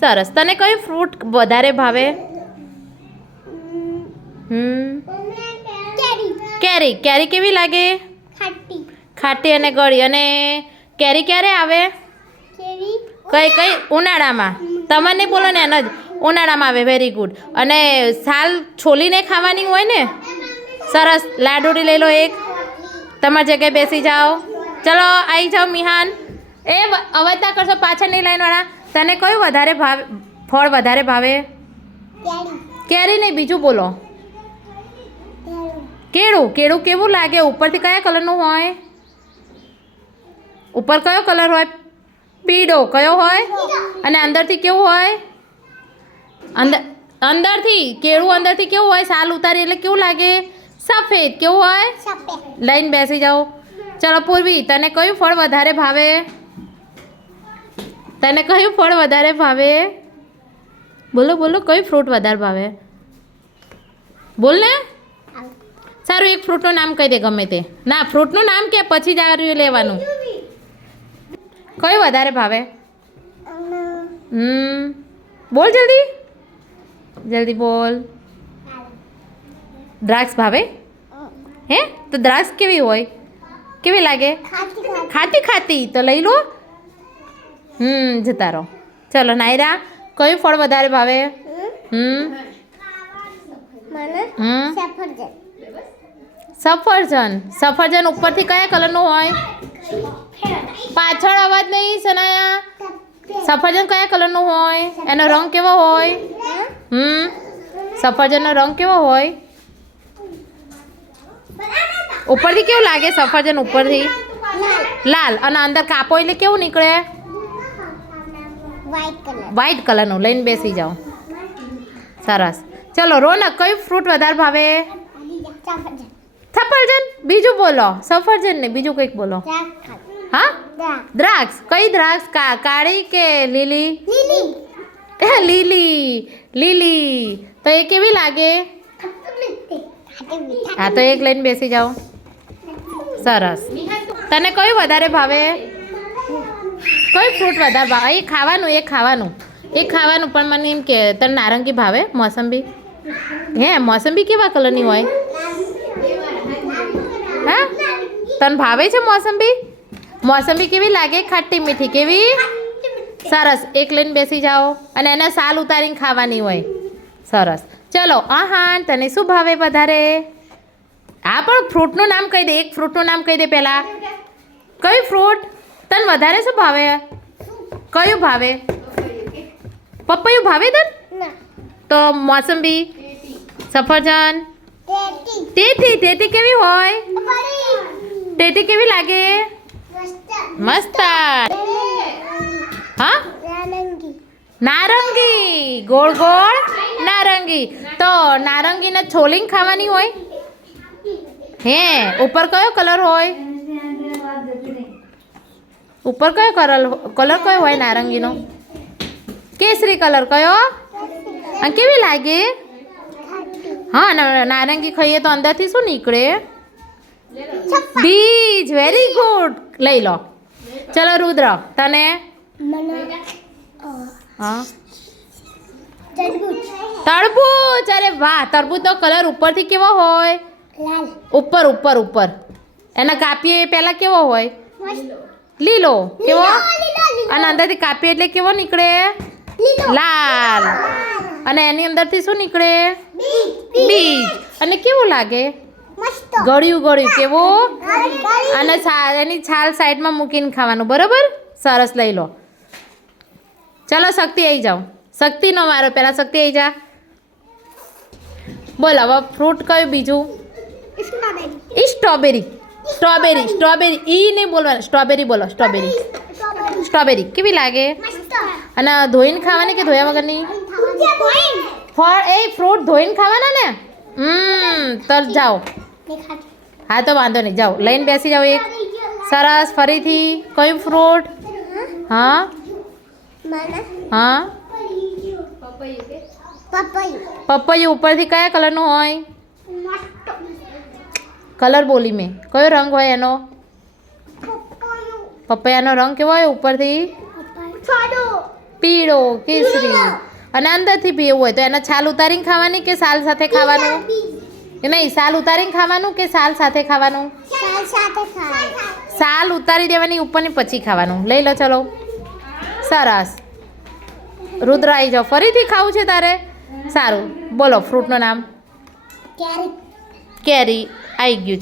સરસ. તને કયું ફ્રૂટ વધારે ભાવે? હમ. કેરી. કેરી કેવી લાગે? ખાટી. અને ગળી. અને કેરી ક્યારે આવે? કઈ કઈ? ઉનાળામાં. તમને બોલો ને એનો જ. ઉનાળામાં આવે. વેરી ગુડ અને સાલ છોલીને ખાવાની હોય ને? સરસ. લાડુડી લઈ લો એક. તમારી જગ્યાએ બેસી જાઓ. ચલો આવી જાઓ મિહાન. એ અવાજ ના કરશો પાછળની લાઈનવાળા. તને કયું વધારે ભાવે ફળ વધારે ભાવે? કેરી. નહીં બીજું બોલો. કેળું. કેળું. કેવું લાગે? ઉપરથી કયા કલરનું હોય? ઉપર કયો કલર હોય? પીળો. કયો હોય? અને અંદરથી કેવું હોય? અંદર અંદરથી કેળું અંદરથી કેવું હોય? સાલ ઉતારી એટલે કેવું લાગે? સફેદ. કેવું હોય? લઈને બેસી જાઓ. ચલો પૂર્વી તને કયું ફળ વધારે ભાવે? તને કયું ફળ વધારે ભાવે? બોલો બોલો, કયું ફ્રૂટ વધારે ભાવે? બોલ ને. સારું, એક ફ્રૂટનું નામ કહી દે ગમે તે. ના, ફ્રૂટનું નામ કે પછી જ આ લેવાનું? કયું વધારે ભાવે? હમ. બોલ જલ્દી. જલ્દી બોલ. દ્રાક્ષ ભાવે? હે? તો દ્રાક્ષ કેવી હોય? કેવી લાગે? ખાતી ખાતી તો લઈ લો. હમ જતા રહો. ચલો નાયરા કયું ફળ વધારે ભાવે? હમ? સફરજન. સફરજન ઉપરથી કયા કલરનું હોય? પાછળ અવાજ નહીં સનાયા. સફરજન કયા કલરનું હોય? એનો રંગ કેવો હોય? હમ? સફરજનનો રંગ કેવો હોય? ઉપરથી કેવું લાગે સફરજન ઉપરથી? લાલ. અને અંદર કાપો એટલે કેવું નીકળે? વ્હાઈટ કલરનું લઈને બેસી જાઓ. સરસ. ચલો રોનક કયું ફ્રૂટ વધારે ભાવે? સફરજન. બીજું બોલો. સફરજન ને બીજું કંઈક બોલો. હા? દ્રાક્ષ. કઈ દ્રાક્ષ? કાળી કે લીલી? લીલી. લીલી. તો એ કેવી લાગે? હા તો એક લઈને બેસી જાઓ. સરસ. તને કયું વધારે ભાવે? કયું ફ્રૂટ વધારે ભાવે? એ ખાવાનું એ ખાવાનું. એ ખાવાનું પણ મને એમ કે તને નારંગી ભાવે? મોસંબી? હે, મોસંબી કેવા કલરની હોય? હા? તને ભાવે છે મોસંબી? મોસંબી કેવી લાગે? ખાટી મીઠી કેવી? સરસ. એક લઈને બેસી જાઓ. અને એને સાલ ઉતારીને ખાવાની હોય. સરસ. ચલો, આહાન. તને શું ભાવે વધારે? હા પણ ફ્રૂટનું નામ કહી દે. એક ફ્રૂટનું નામ કહી દે પહેલાં. કયું ફ્રૂટ તને વધારે શું ભાવે? કયું ભાવે? પપૈયું ભાવે તને? તો મોસંબી સફરજન? તેથી તેથી કેવી હોય? તેથી કેવી લાગે? મસ્ત. હા? નારંગી. ગોળ ગોળ નારંગી. તો નારંગીને છોલીને ખાવાની હોય? હે ઉપર કયો કલર હોય? ઉપર કયો કલર કલર કયો હોય નારંગીનો? કેસરી કલર કયો? અને કેવી લાગે? હા નારંગી ખાઈએ તો અંદરથી શું નીકળે? બીજ વેરી ગુડ લઈ લો. ચલો રુદ્ર તને? હા. તરબૂચ. અરે વાહ તરબૂચનો કલર ઉપરથી કેવો હોય? ઉપર ઉપર ઉપર. એના કાપીએ પહેલાં કેવો હોય? લીલો. કેવો? અને અંદરથી કાપીએ એટલે કેવો નીકળે? લાલ. અને એની અંદરથી શું નીકળે? બીજ અને કેવું લાગે? ગળ્યું ગળ્યું. કેવું? અને એની છાલ સાઈડમાં મૂકીને ખાવાનું. બરાબર? સરસ લઈ લો. ચાલો શક્તિ આવી જાઓ. શક્તિનો મારો પહેલાં શક્તિ આવી જા. બોલ હવે ફ્રૂટ કયું બીજું? ઈ સ્ટ્રોબેરી સ્ટ્રોબેરી સ્ટ્રોબેરી ઈ નહીં બોલવાનું. સ્ટ્રોબેરી બોલો સ્ટ્રોબેરી સ્ટ્રોબેરી કેવી લાગે? અને ધોઈને ખાવાની કે ધોયા વગરની? ફળ એ ફ્રૂટ ધોઈને ખાવાના ને? હમ તો જાઓ. હા તો વાંધો નહીં. જાઓ. લઈને બેસી જાઓ એક. સરસ ફરીથી. કયું ફ્રૂટ હા? હા? પપૈયું. ઉપરથી કયા કલરનું હોય? કલર બોલી મેં. કયો રંગ હોય એનો? પપૈયાનો રંગ કેવો હોય ઉપરથી? પીળો કેસરી. અને અંદરથી એવું હોય તો એના છાલ ઉતારીને ખાવાની કે સાલ સાથે ખાવાનું? એ નહીં સાલ ઉતારીને ખાવાનું કે સાલ સાથે ખાવાનું? સાલ ઉતારી દેવાની ઉપરની પછી ખાવાનું. લઈ લો ચલો. સરસ. રુદ્ર આવી જાઓ. ફરીથી ખાવું છે તારે? સારું. બોલો ફ્રૂટનું નામ? કેરી. આવી ગયું